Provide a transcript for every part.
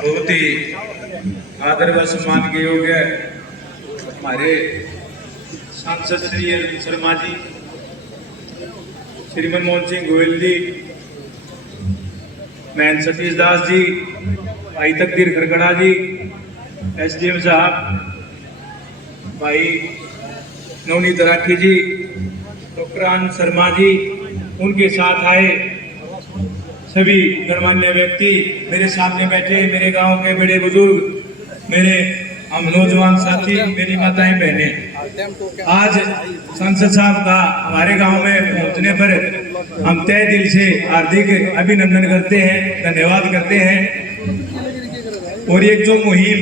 बहुत ही आदर व सम्मान के योग्य हमारे सांसद श्री शर्मा जी, श्री मनमोहन सिंह गोयल जी, मैन सतीश दास जी, भाई तकदीर खरगड़ा जी, एसडीएम साहब, भाई नवनीत राठी जी, डॉक्टर आनंद शर्मा जी, उनके साथ आए सभी गणमान्य व्यक्ति, मेरे सामने बैठे मेरे गांव के बड़े बुजुर्ग, मेरे हम नौजवान साथी, मेरी माताएं बहनें, आज संसद साहब का हमारे गांव में पहुंचने पर हम तहे दिल से हार्दिक अभिनंदन करते हैं, धन्यवाद करते हैं। और एक जो मुहिम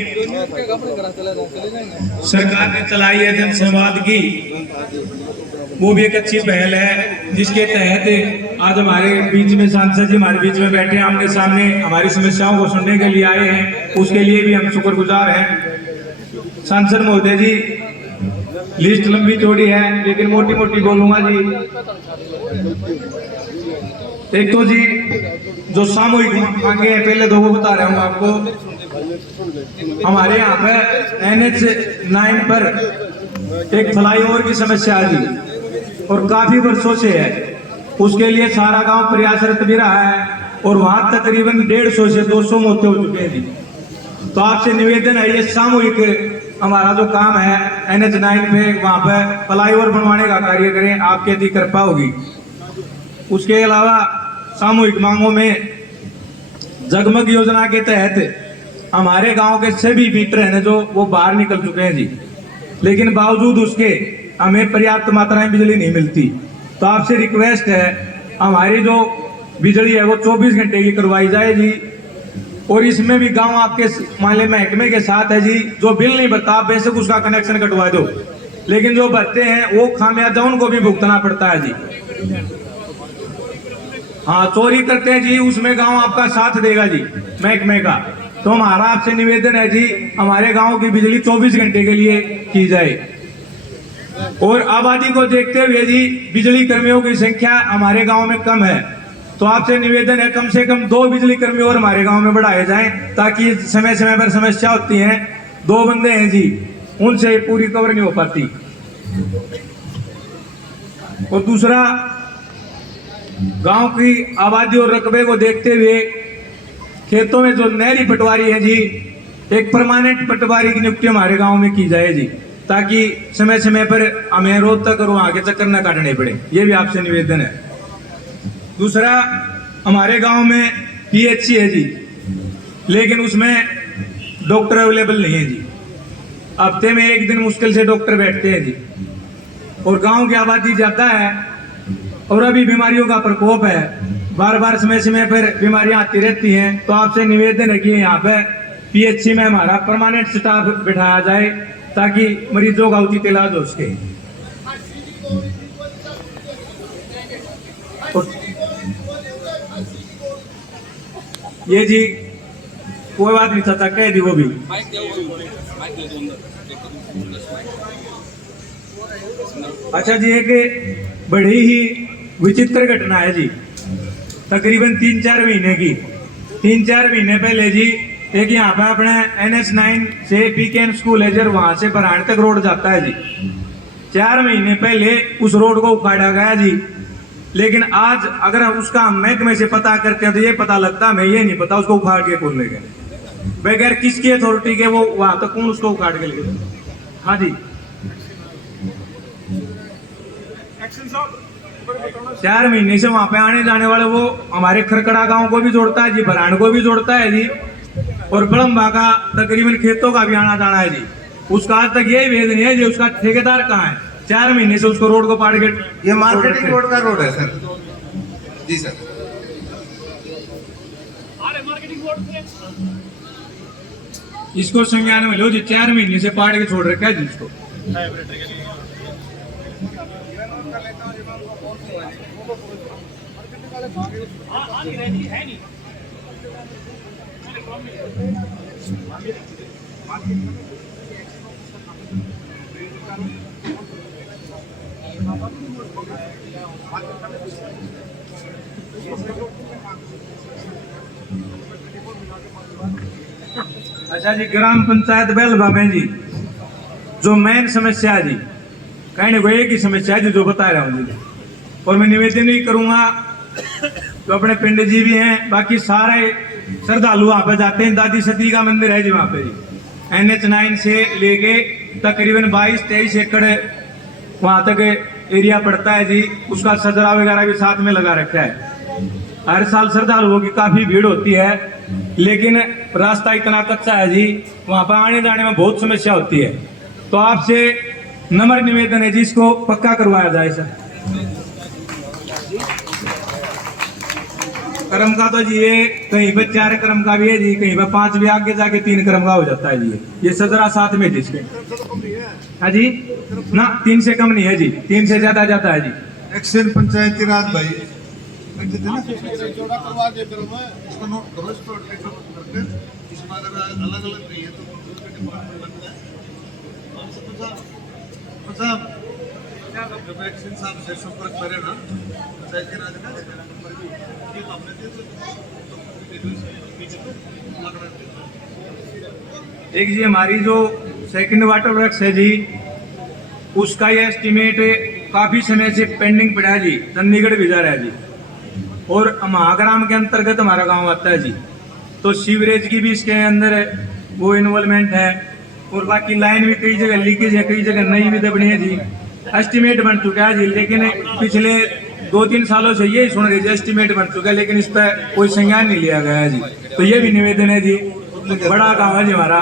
सरकार ने चलाई है जन संवाद की, वो भी एक अच्छी पहल है, जिसके तहत आज हमारे बीच में सांसद जी हमारे बीच में बैठे, आमने सामने हमारी समस्याओं को सुनने के लिए आए हैं, उसके लिए भी हम शुक्रगुजार हैं। सांसद महोदय जी, लिस्ट लंबी चौड़ी है लेकिन मोटी मोटी बोलूंगा जी। एक तो जी जो सामूहिक मांगे हैं, पहले दो को बता रहा हूँ आपको। हमारे यहाँ पे NH9 पर एक फ्लाईओवर की समस्या है जी, और काफी वर्षों से है। उसके लिए सारा गांव प्रयासरत भी रहा है, और वहां तकरीबन 150 से 200 मौतें हो चुके हैं जी। तो आपसे निवेदन है, ये सामूहिक हमारा जो काम है NH9 पे, वहां पे फ्लाईओवर बनवाने का कार्य करें, आपके दी कृपा होगी। उसके अलावा सामूहिक मांगों में जगमग योजना के तहत हमारे गांव के सभी मीटर हैं जो वो बाहर निकल चुके हैं जी, लेकिन बावजूद उसके हमें पर्याप्त मात्रा में बिजली नहीं मिलती। तो आपसे रिक्वेस्ट है, हमारी जो बिजली है वो 24 घंटे की करवाई जाए जी। और इसमें भी गांव आपके माले महकमे के साथ है जी। जो बिल नहीं भरता बेशक उसका कनेक्शन कटवा दो, लेकिन जो भरते हैं वो खामियाजा उनको भी भुगतना पड़ता है जी। हाँ, चोरी करते हैं जी, उसमें गांव आपका साथ देगा जी महकमे का। तो हमारा आपसे निवेदन है जी, हमारे गांव की बिजली 24 घंटे के लिए की जाए। और आबादी को देखते हुए जी, बिजली कर्मियों की संख्या हमारे गांव में कम है, तो आपसे निवेदन है कम से कम 2 बिजली कर्मी और हमारे गांव में बढ़ाए जाएं, ताकि समय समय पर समस्या होती है। 2 बंदे हैं जी, उनसे पूरी कवर नहीं हो पाती। और दूसरा, गांव की आबादी और रकबे को देखते हुए खेतों में जो नहरी पटवारी है जी, एक परमानेंट पटवारी की नियुक्ति हमारे गांव में की जाए जी, ताकि समय समय पर हमें रोज तक और वहां के चक्कर न काटने पड़े। ये भी आपसे निवेदन है। दूसरा, हमारे गांव में PHC है जी, लेकिन उसमें डॉक्टर अवेलेबल नहीं है जी। हफ्ते में 1 दिन मुश्किल से डॉक्टर बैठते हैं जी, और गांव की आबादी ज्यादा है और अभी बीमारियों का प्रकोप है, बार बार समय समय पर बीमारियां आती रहती हैं। तो आपसे निवेदन है कि यहाँ पे PHC में हमारा परमानेंट स्टाफ बिठाया जाए, ताकि मरीजों का उचित इलाज हो सके। ये जी कोई बात नहीं, चाचा कह दी वो भी। अच्छा जी, एक बड़ी ही विचित्र घटना है जी, तकरीबन 3-4 महीने की। 3-4 महीने पहले जी, एक यहाँ पे अपने NH9 से PKM स्कूल है जर, वहां से बराड़ तक रोड जाता है जी। 4 महीने पहले उस रोड को उखाड़ा गया जी, लेकिन आज अगर हम उसका महकमे से पता करते हैं तो ये पता लगता, हमें ये नहीं पता उसको उखाड़ के कौन ले गए, बगैर किसकी अथॉरिटी के वो वहां तक कौन उसको उखाड़ के ले गए। हाँ जी, 4 महीने से वहां पे आने जाने वाले वो हमारे खरकड़ा गांव को भी जोड़ता है जी, बराड़ को भी जोड़ता है जी, और बड़म्बा का तकरीबन खेतों का भी आना जाना है जी। उसका आज तक यही भेद नहीं है जी, उसका ठेकेदार कहाँ है। 4 महीने से उसको रोड को पाड़ के, ये मार्केटिंग रोड का रोड है सर जी। सर इसको संज्ञान में लो जी, 4 महीने से पाड़ के छोड़ रखा है जी इसको। अच्छा जी, ग्राम पंचायत बेलवा में जी जो मेन समस्या है जी, कहने को एक ही समस्या है जी जो बता रहा हूँ जी। और मैं निवेदन भी करूंगा तो अपने पिंड जी भी हैं, बाकी सारे श्रद्धालु वहां पे जाते हैं। दादी सती का मंदिर है जी वहां पे जी। NH9 से लेके तकरीबन 22-23 एकड़ वहां तक एरिया पड़ता है जी। उसका सजरा वगैरह भी साथ में लगा रखा है। हर साल श्रद्धालुओं की काफी भीड़ होती है, लेकिन रास्ता इतना कच्चा है जी, वहां पर आने जाने में बहुत समस्या होती है। तो आपसे नम्र निवेदन है जी, इसको पक्का करवाया जाए सर। क्रम का तो जी ये कहीं पर 4 क्रम का भी है जी, कहीं पर 5 भी, आगे जाके 3 क्रम का हो जाता है जी। ये सजरा साथ में जिसके हाँ जी ना, 3 से कम नहीं है जी, 3 से ज्यादा जाता है जी। एक्शन पंचायती राज भाई करवा दे करो, इसको नोट करो, इसको करके इसमें अगर अलग अलग नहीं है तो उसके डिपार्टमेंट लगता है। मतलब जब एक्शन साहब से संपर्क करे ना पंचायती राज का ये आपने दे तो एक जी हमारी जो सेकंड वाटर वर्क्स है जी, उसका ये एस्टीमेट काफी समय से पेंडिंग पड़ा है जी, चंडीगढ़ भेजा रहा है जी। और महाग्राम के अंतर्गत हमारा गांव आता है जी, तो सीवरेज की भी इसके अंदर वो इन्वॉल्वमेंट है। और बाकी लाइन भी कई जगह लीकेज है, कई जगह नई भी दबनी है जी। एस्टीमेट बन चुका है जी, लेकिन पिछले 2-3 सालों से यही सुन रहे जी एस्टीमेट बन चुका है, लेकिन इस पर कोई संज्ञान नहीं लिया गया है जी। तो ये भी निवेदन है जी, बड़ा गाँव है जी हमारा।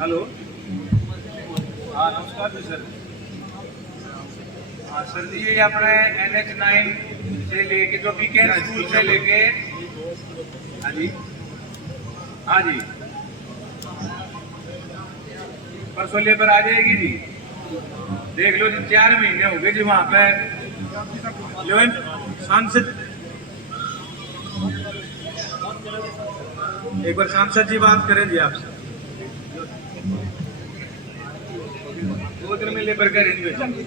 हेलो, हाँ नमस्कार जी सर। हाँ सर जी, ये अपने NH9 से लेके जो वीकेंड स्कूल से लेके हाँ जी परसों लेबर आ जाएगी जी। देख लो जी, 4 महीने हो गए जी वहाँ पे सांसद, एक बार सांसद जी बात करें जी आपसे। 2 दिन में लेबर का रेंज भेजेंगे।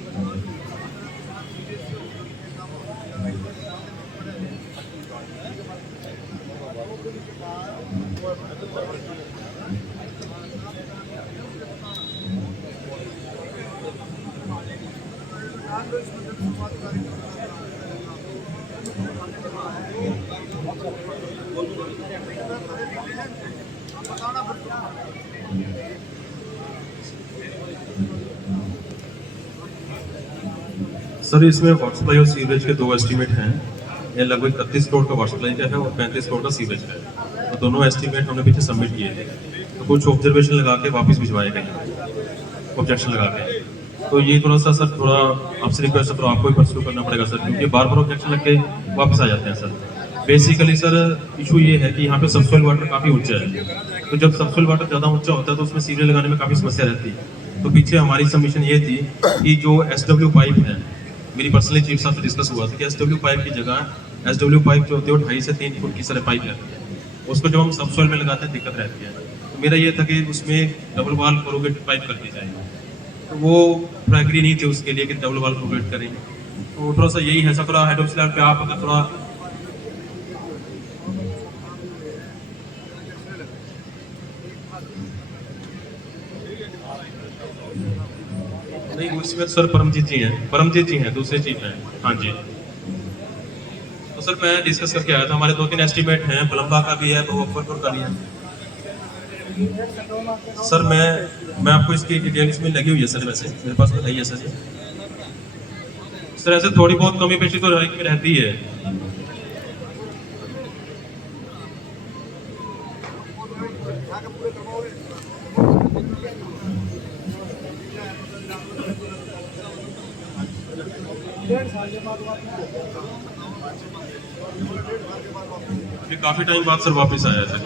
सर इसमें वाटर सप्लाई और सीवरेज के 2 एस्टीमेट हैं। ये लगभग 31 करोड़ का वाटर सप्लाई का है और 35 करोड़ का सीवरेज का है। तो दोनों एस्टीमेट हमने पीछे सबमिट किए थे, तो कुछ ऑब्जर्वेशन लगा के वापस भिजवाए गए, ऑब्जेक्शन लगा के। तो ये थोड़ा सा सर, थोड़ा आपसे रिक्वेस्ट है, तो आपको ही परस्यू करना पड़ेगा सर, क्योंकि बार बार ऑब्जेक्शन लग के वापस आ जाते हैं सर। बेसिकली सर इशू ये है कि यहाँ पे सबसॉइल वाटर काफ़ी ऊंचा है, तो जब सबसॉइल वाटर ज़्यादा ऊंचा होता है तो उसमें सीवरेज लगाने में काफ़ी समस्या रहती है। तो पीछे हमारी सबमिशन ये थी कि जो SW पाइप है, मेरी पर्सनली चीफ साहब से डिस्कस हुआ था कि SW पाइप की जगह SW पाइप जो होती है वो 2.5 से 3 फुट की सारे पाइप रहती है, उसको जब हम सबसॉइल में लगाते हैं दिक्कत रहती है। तो मेरा ये था कि उसमें डबल वाल कोरुगेटेड पाइप कर दी जाए, तो वो थोड़ा एग्री नहीं थे उसके लिए कि डबल वाल कोरुगेट करें। तो थोड़ा सा यही है सर, थोड़ा हेड ऑफ स्लैब पे आप अगर थोड़ा नहीं, उसमें सर परमजीत जी हैं, दूसरे चीफ हैं। हाँ जी, तो सर मैं डिस्कस करके आया था, हमारे 2-3 एस्टीमेट हैं, बलम्बा का भी है, मुजफ्फरपुर का भी है। सर मैं आपको इसकी डिटेल्स में लगी हुई है सर, वैसे मेरे पास तो है ही है सर। सर ऐसे थोड़ी बहुत कमी पेशी तो रहती है। अभी काफी टाइम बाद सर वापस आया सर।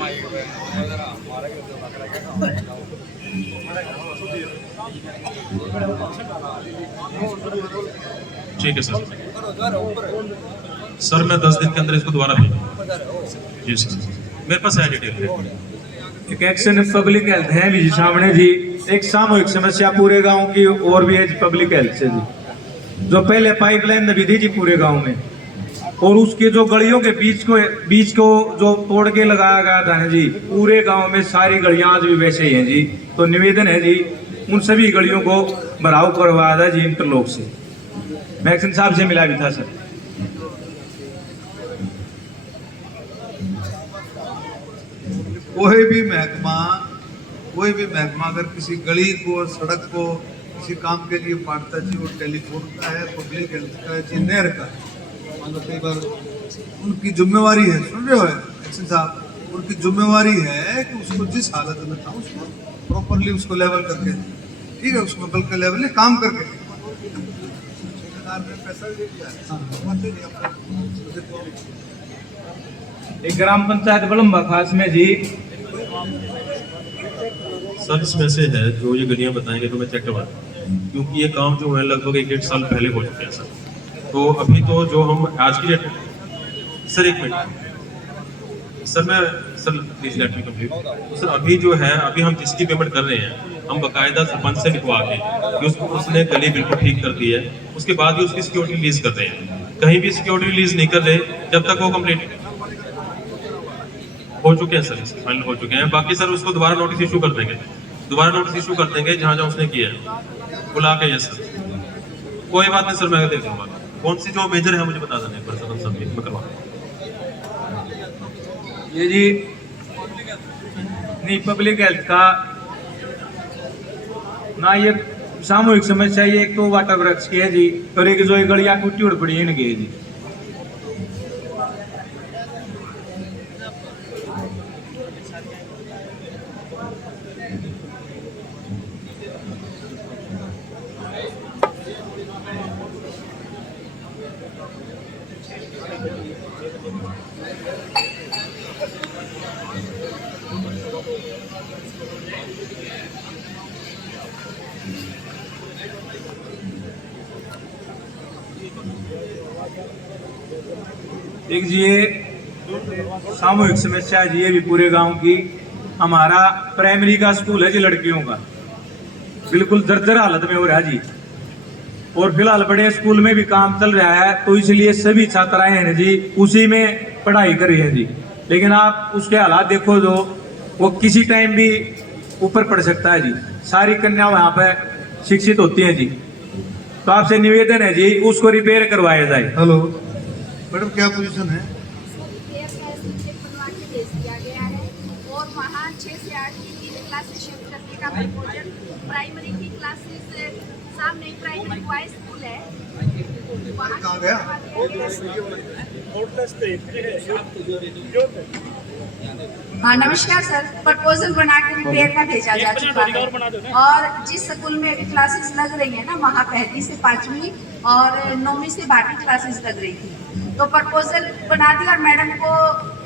ठीक है सर। सर मैं 10 दिन के अंदर इसको दोबारा भेजूंगा। जी सर, मेरे पास है डिटेल है। एक एक्शन पब्लिक हेल्थ है भी जी सामने जी। एक सामूहिक समस्या पूरे गांव की और भी है जी पब्लिक हेल्थ से जी। जो पहले पाइपलाइन दबी थी जी पूरे गांव में, और उसके जो गलियों के बीच को जो तोड़ के लगाया गया था ना जी, पूरे गांव में सारी गलियां आज भी वैसे ही हैं जी। तो निवेदन है जी उन सभी गलियों को भराव करवाया था जी इंटरलॉक से। मैक्सन साहब से मिला भी था सर। कोई भी महकमा अगर किसी गली को, सड़क को किसी काम के लिए बांटता जी, वो टेलीफोन का है, पब्लिक हेल्थ का है जी, नहर का है। मतलब कई बार उनकी जिम्मेवारी है, सुन रहे हो एक्शन साहब, उनकी जिम्मेवारी है कि उसको जिस हालत में था उसको प्रॉपरली उसको लेवल करके, ठीक है, उसको बल्कि लेवल काम करके पैसा दे दिया। एक ग्राम पंचायत बलम्बा खास में जी। सर इसमें से है जो ये गलियां बताएंगे तो मैं चेक करवा दूं, क्योंकि ये काम जो है लगभग 1-1.5 साल पहले हो चुके हैं सर। तो अभी तो जो हम आज की डेट, सर एक minute sir please let me complete. Sir अभी जो है, अभी हम जिसकी पेमेंट कर रहे हैं हम बाकायदा सरपंच से लिखवा के कि उसने गली बिल्कुल ठीक कर दी है, उसके बाद ही उसकी सिक्योरिटी रिलीज कर रहे हैं। कहीं भी सिक्योरिटी रिलीज नहीं कर रहे जब तक वो कंप्लीट हो चुके हैं सर, फाइनल हो चुके हैं। बाकी सर उसको दोबारा नोटिस इशू कर देंगे, जहाँ जहाँ उसने किया है बुला के। यस सर, कोई बात नहीं सर, मैं देख लूंगा कौन सी जो मेजर है मुझे बता देना एक बार सर, सब मैं करवा ये जी नहीं पब्लिक हेल्थ का ना, ये सामूहिक समस्या ये एक तो वाटर वृक्ष की है जी, और एक जो गलियां टूटी उड़ पड़ी इनकी है जी। एक जी ये सामूहिक समस्या है जी, ये भी पूरे गांव की। हमारा प्राइमरी का स्कूल है जी लड़कियों का, बिल्कुल दरदर हालत में हो रहा है जी, और फिलहाल बड़े स्कूल में भी काम चल रहा है, तो इसलिए सभी छात्राएं हैं जी उसी में पढ़ाई कर रही हैं जी। लेकिन आप उसके हालात देखो जो वो किसी टाइम भी ऊपर पड़ सकता है जी। सारी कन्याएं वहाँ पे शिक्षित होती हैं जी, तो आपसे निवेदन है जी उसको रिपेयर करवाया जाए। हेलो मैडम, क्या पोजीशन है? बनवा के भेज दिया गया है, और वहाँ 6 से 8 की क्लासेस शिफ्ट करने का प्रपोजल। प्राइमरी की क्लासेस सामने प्राइमरी बॉयज स्कूल है, वहाँ कहाँ गया? हाँ नमस्कार सर, प्रपोजल बना के रिपेयर का भेजा जा चुका है, और जिस स्कूल में अभी क्लासेस लग रही है ना, वहाँ 1ली से 5वीं और 9वीं से 12वीं क्लासेस लग रही थी। तो प्रपोजल बना दी और मैडम को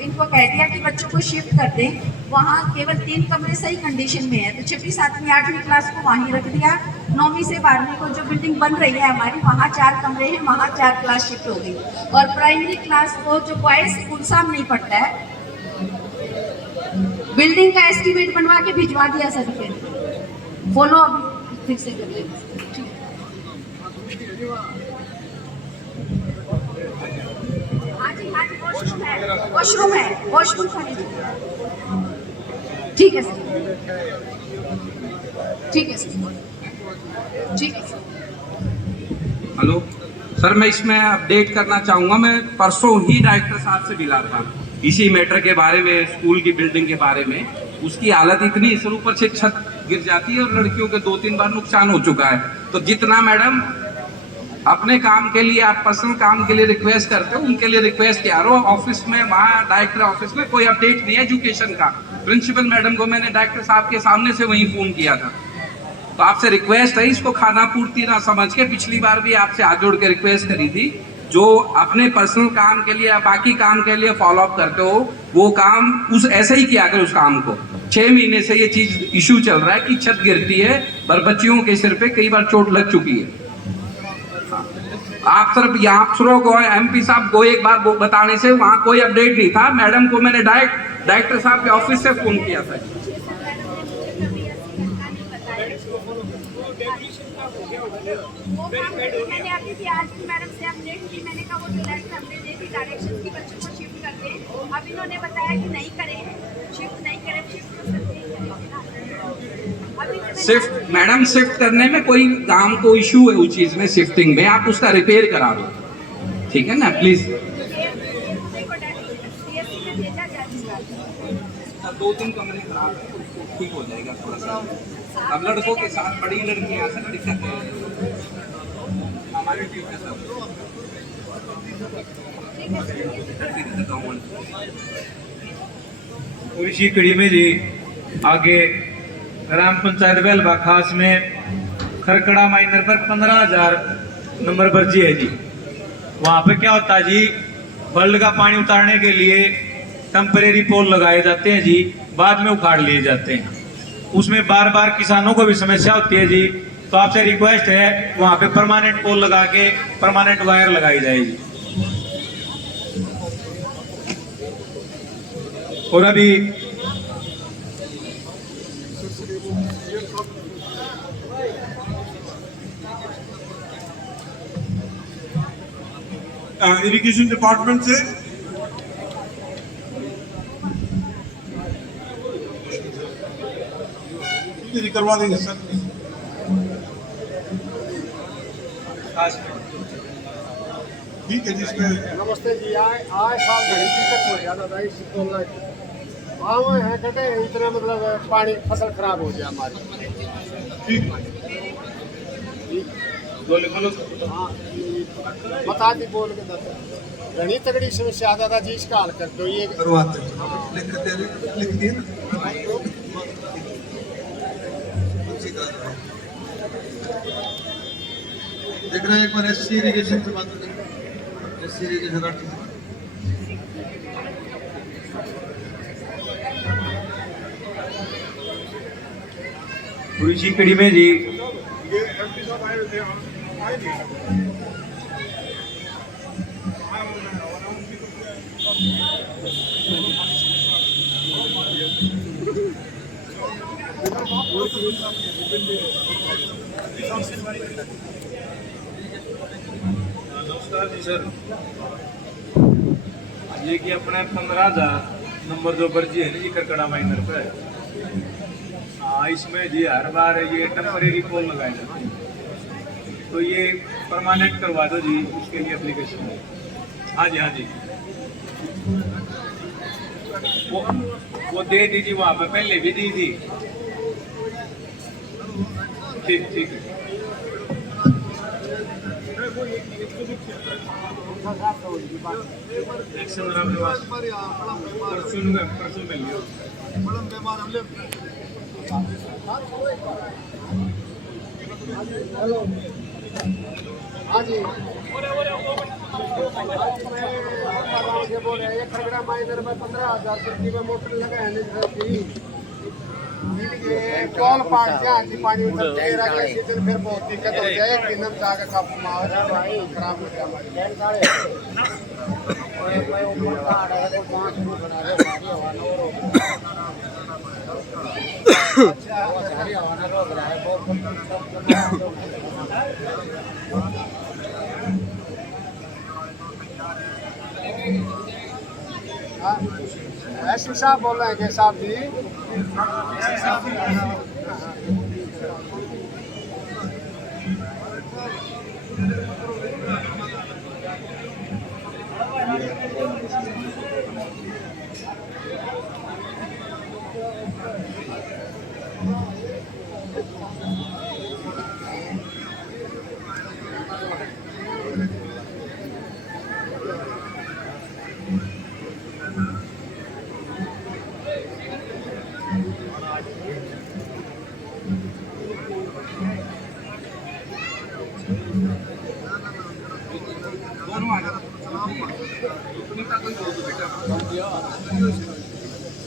इनको कह दिया कि बच्चों को शिफ्ट कर दें। वहाँ केवल 3 कमरे सही कंडीशन में है, तो 6वीं 7वीं 8वीं क्लास को वहीं रख दिया। 9वीं से 12वीं को जो बिल्डिंग बन रही है हमारी, वहाँ 4 कमरे हैं, वहाँ 4 क्लास शिफ्ट हो गई। और प्राइमरी क्लास को जो बॉयज स्कूल सामने नहीं पड़ता है, बिल्डिंग का एस्टिमेट बनवा के भिजवा दिया सर, फिर फॉलो अभी फिर से कर लेंगे। हाँ जी वॉशरूम है ठीक है सर, ठीक है सर, ठीक है सर। हेलो सर, मैं इसमें अपडेट करना चाहूँगा। मैं परसों ही डायरेक्टर साहब से मिला था इसी मैटर के बारे में, स्कूल की बिल्डिंग के बारे में। उसकी हालत इतनी, सर ऊपर से छत गिर जाती है और लड़कियों के 2-3 बार नुकसान हो चुका है। तो जितना मैडम अपने काम के लिए, आप पर्सनल काम के लिए रिक्वेस्ट करते हो, उनके लिए रिक्वेस्ट किया रहो। ऑफिस में, वहाँ डायरेक्टर ऑफिस में कोई अपडेट नहीं है एजुकेशन का। प्रिंसिपल मैडम को मैंने डायरेक्टर साहब के सामने से वहीं फ़ोन किया था। तो आपसे रिक्वेस्ट है, इसको खाना पूर्ति ना समझ के, पिछली बार भी आपसे हाथ जोड़ के रिक्वेस्ट करी थी, जो अपने पर्सनल काम के लिए या बाकी काम के लिए फॉलो अप करते हो, वो काम उस ऐसे ही किया करो उस काम को। 6 महीने से ये चीज इशू चल रहा है कि छत गिरती है पर बच्चियों के सिर पे कई बार चोट लग चुकी है। आप सिर्फ यहाँ अफसरों को, MP साहब को एक बार वो बताने से वहाँ कोई अपडेट नहीं था। मैडम को मैंने डायरेक्टर साहब के ऑफिस से फोन किया था। वो काम मैंने अभी भी आज भी मैडम से अपडेट की, मैंने कहा वो जो लेटर हमने दे दी डायरेक्शन की बच्चों को शिफ्ट कर दें, अब इन्होंने बताया कि नहीं करें, शिफ्ट नहीं करें, शिफ्ट तो सकते ही करेंगे ना। अभी तो शिफ्ट मैडम, शिफ्ट करने में कोई काम को इशू है उस चीज में, शिफ्टिंग में आप उसका रिपेयर करा दो, ठीक है ना, प्लीज। CSC में भेजा जाए इसका। 2-3 कमरे खराब है, ठीक हो जाएगा थोड़ा सा। अब लड़कों के साथ बड़ी लड़कियां से दिक्कत है हमारे टीम के साथ। और इसी कड़ी में जी आगे ग्राम पंचायत बेलवा खास में खरकड़ा माइनर पर 15,000 नंबर पर्ची है जी। वहां पे क्या होता है जी, बल्ड का पानी उतारने के लिए टेम्परेरी पोल लगाए जाते हैं जी, बाद में उखाड़ लिए जाते हैं। उसमें बार बार किसानों को भी समस्या होती है जी, तो आपसे रिक्वेस्ट है वहां पे परमानेंट पोल लगा के परमानेंट वायर लगाई जाएगी। और अभी इरिगेशन डिपार्टमेंट से करवा देंगे सर। ठीक है जिसमें नमस्ते जी। आए साल घड़ी दिक्कत हो जाता था इस तोलना की। गाँव है कटे इतना मतलब पानी फसल खराब हो गया हमारी। ठीक हाँ बता दी बोल के दस घनी तगड़ी समस्या आता था जी, इसका हल कर दो ये करवाते हैं। लिख दिए ना। देख रहे हैं एक बार SC इरिगेशन से बात करेंगे। SC इरिगेशन और इसी कड़ी में जी नमस्कार जी सर, ये कि अपने 15,000 नंबर जो पर्ची है ना जी करकड़ा माइनर पे, हाँ इसमें जी हर बार ये टेम्परेरी पोल लगाए जाते हैं, तो ये परमानेंट करवा दो जी, उसके लिए एप्लीकेशन है। हाँ जी हाँ जी, वो दे दीजिए, वहाँ पे पहले भी दी थी। ठीक ठीक है। परसों मिल लियो। हेलो हाँ जी बोल रहे हैं खरगड़ा माइनर में 15,000 रुपये में मोटर लगाए कॉल पाट जाए पानी उतर सीजन फिर बहुत दिक्कत हो जाए कि नम जाकर काबू में खराब हो जाए ऐसे साहब बोल रहे हैं कि साहब जी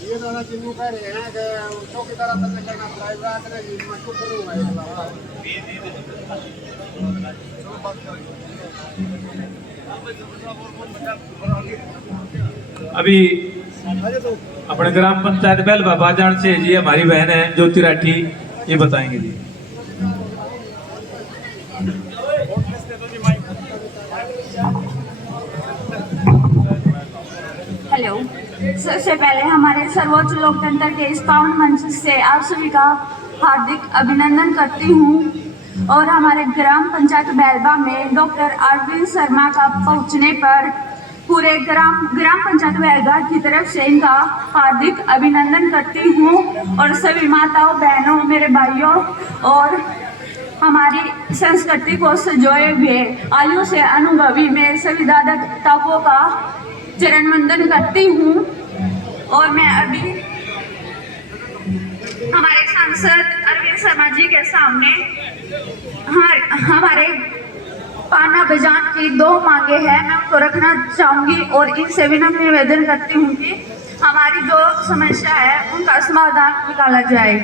ये दादा जिन्हों कह रहे हैं कि चौकीदार तक करना पड़ेगा कि मैं खुद करूँगा ये बात। अभी अपने ग्राम पंचायत बेलवा बाजान से जी हमारी बहन है ज्योति राठी, ये बताएंगे जी। हेलो। सबसे पहले हमारे सर्वोच्च लोकतंत्र के इस पावन मंच से आप सभी का हार्दिक अभिनंदन करती हूँ और हमारे ग्राम पंचायत बैलबा में डॉक्टर अरविंद शर्मा का पहुँचने पर पूरे ग्राम पंचायत बैलबा की तरफ से इनका हार्दिक अभिनंदन करती हूँ और सभी माताओं बहनों मेरे भाइयों और हमारी संस्कृति को संजोए हुए आयु से अनुभवी मेरे सभी दादा ताऊ का चरण वंदन करती हूँ। और मैं अभी हमारे सांसद अरविंद शर्मा जी के सामने हमारे पाना बजान की 2 मांगे हैं, मैं उनको रखना चाहूंगी और इनसे विनम्र निवेदन करती हूँ कि हमारी जो समस्या है उनका समाधान निकाला जाए।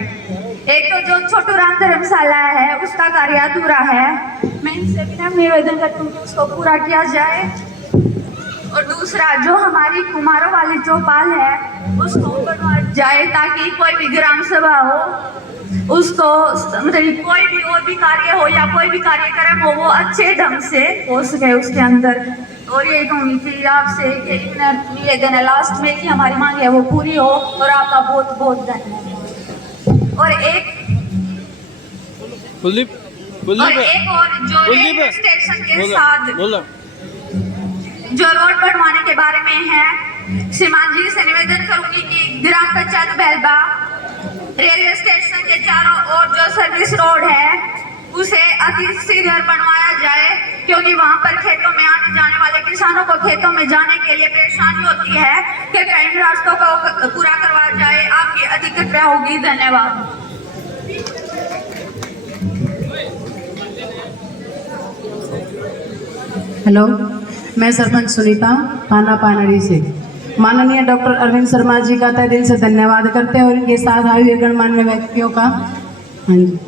एक तो जो छोटू राम धर्मशाला है उसका कार्य अधूरा है, मैं इनसे विनम्र निवेदन करती हूँ कि उसको पूरा किया जाए। और दूसरा जो हमारी कुमारों वाली चौपाल है उसको बनवाया जाए ताकि कोई भी ग्राम सभा हो उसको मतलब कोई भी और भी कार्य हो या कोई भी कार्यक्रम हो वो अच्छे ढंग से हो सके उसके अंदर। और ये कहूँगी कि आपसे निवेदन है लास्ट में कि हमारी मांग है वो पूरी हो और आपका बहुत बहुत धन्यवाद। और एक और जो रेलवे स्टेशन के साथ जो रोड बनवाने के बारे में है, श्रीमान जी से निवेदन करूंगी कि ग्राम पंचायत बैलबा रेलवे स्टेशन के चारों ओर जो सर्विस रोड है उसे अति शीघ्र बनवाया जाए, क्योंकि वहां पर खेतों में आने जाने वाले किसानों को खेतों में जाने के लिए परेशानी होती है। कृपया इन रास्तों को पूरा करवाया जाए, आपकी अति कृपया होगी। धन्यवाद। हेलो, मैं सरपंच सुनीता थाना पानड़ी से माननीय डॉक्टर अरविंद शर्मा जी का तहे दिल से धन्यवाद करते हैं और इनके साथ आए हुए गणमान्य व्यक्तियों का। हाँ जी।